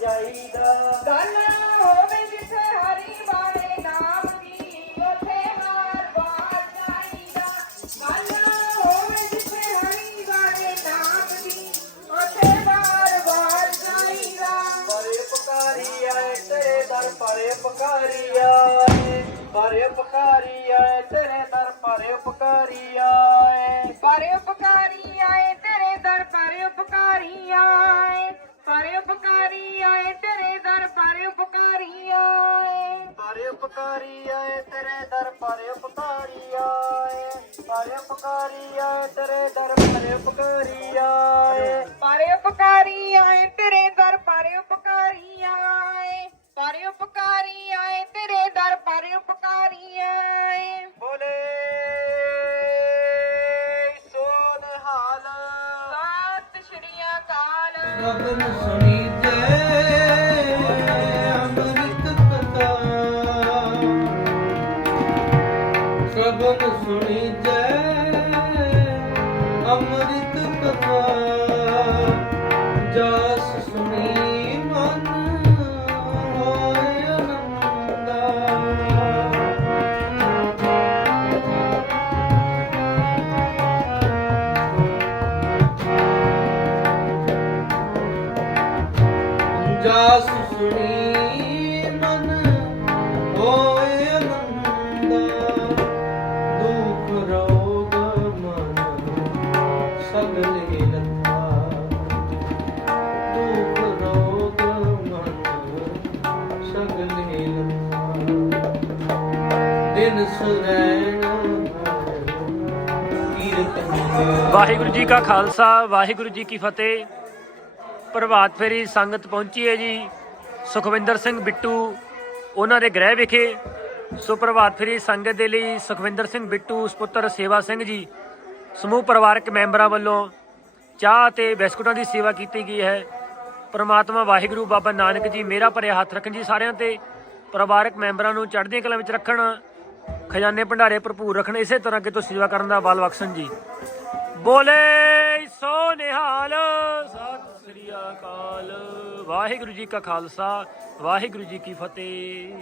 ਜਾਈਦਾ। ਗੱਲ ਹੋਵੇ ਜਿੱਥੇ ਹਰੀ ਵਾਲੇ ਨਾਮ ਦੀ ਉਥੇ ਵਾਰ ਵਾਰ ਜਾਈਦਾ। ਗੱਲ ਹੋਵੇ ਜਿੱਥੇ ਹਰੀ ਵਾਲੇ ਨਾਮ ਦੀ ਉਥੇ ਵਾਰ ਵਾਰ ਜਾਈਦਾ। ਪਰੇ ਪਕਾਰੀ ਆਏ ਤੇਰੇ ਦਰ ਪਰੇ ਪਕਾਰੀ ਆਏ। ਪਰੇ ਪਕਾਰੀ ਆਏ ਤੇਰੇ ਦਰ ਪਰੇ ਪਕਾਰੀ ਆਏ। ਪਰੇ ਪਕਾਰੀ ਆਏ ਤੇਰੇ ਦਰ ਪਰੇ ਪਕਾਰੀ ਆਏ। ਪਰੇ ਪਕਾਰੀ ਆਏ ਤੇਰੇ ਦਰ ਪਰੇ ਪਕਾਰੀ ਆਏ। ਪਰ ਉਪਕਾਰੀ ਆਏ ਤੇਰੇ ਦਰ ਪਰ ਉਪਕਾਰੀ ਆਏ। ਪਰ ਉਪਕਾਰੀ ਆਏ ਤੇਰੇ ਦਰ ਪਰ ਉਪਕਾਰੀ ਆਏ। ਬੋਲੇ ਸੋਨ ਹਾਲ ਸਤਿ ਸ਼੍ਰੀ ਅਕਾਲ। ਰਬਨ ਸੁਣੀ ਸੁਣੀ ਜੈ ਅੰਮ੍ਰਿਤ ਕਥਾ। ਜਸ ਸੁਣੀ ਮਨ ਹੋਏ ਅਨੰਦਾ। ਜਸ ਸੁਣੀ ਵਾਹਿਗੁਰੂ ਜੀ ਕਾ ਖਾਲਸਾ, ਵਾਹਿਗੁਰੂ ਜੀ ਕੀ ਫਤਿਹ। ਪ੍ਰਭਾਤ ਫੇਰੀ ਸੰਗਤ ਪਹੁੰਚੀ ਹੈ ਜੀ। ਸੁਖਵਿੰਦਰ ਸਿੰਘ ਬਿੱਟੂ ਉਹਨਾਂ ਦੇ ਗ੍ਰਹਿ ਵਿਖੇ। ਸੋ ਪ੍ਰਭਾਤ ਫੇਰੀ ਸੰਗਤ ਦੇ ਲਈ ਸੁਖਵਿੰਦਰ ਸਿੰਘ ਬਿੱਟੂ, ਸੁਪੁੱਤਰ ਸੇਵਾ ਸਿੰਘ ਜੀ, ਸਮੂਹ ਪਰਿਵਾਰਕ ਮੈਂਬਰਾਂ ਵੱਲੋਂ ਚਾਹ ਤੇ ਬਿਸਕੁਟਾਂ ਦੀ ਸੇਵਾ ਕੀਤੀ ਗਈ ਹੈ। ਪਰਮਾਤਮਾ ਵਾਹਿਗੁਰੂ ਬਾਬਾ ਨਾਨਕ ਜੀ, ਮੇਰਾ ਭਰਿਆ ਹੱਥ ਰੱਖਣ ਜੀ ਸਾਰਿਆਂ ਤੇ, ਪਰਿਵਾਰਕ ਮੈਂਬਰਾਂ ਨੂੰ ਚੜ੍ਹਦੀਆਂ ਕਲਾ ਵਿੱਚ ਰੱਖਣ, ਖਜ਼ਾਨੇ ਭੰਡਾਰੇ ਭਰਪੂਰ ਰੱਖਣ, ਇਸੇ ਤਰ੍ਹਾਂ ਕਿ ਤੋਂ ਸੇਵਾ ਕਰਨ ਦਾ ਬਲ ਬਖਸ਼ਣ ਜੀ। ਬੋਲੇ ਸੋ ਨਿਹਾਲ ਸਤਿ ਸ੍ਰੀ ਅਕਾਲ। ਵਾਹਿਗੁਰੂ ਜੀ ਕਾ ਖਾਲਸਾ, ਵਾਹਿਗੁਰੂ ਜੀ ਕੀ ਫਤਿਹ।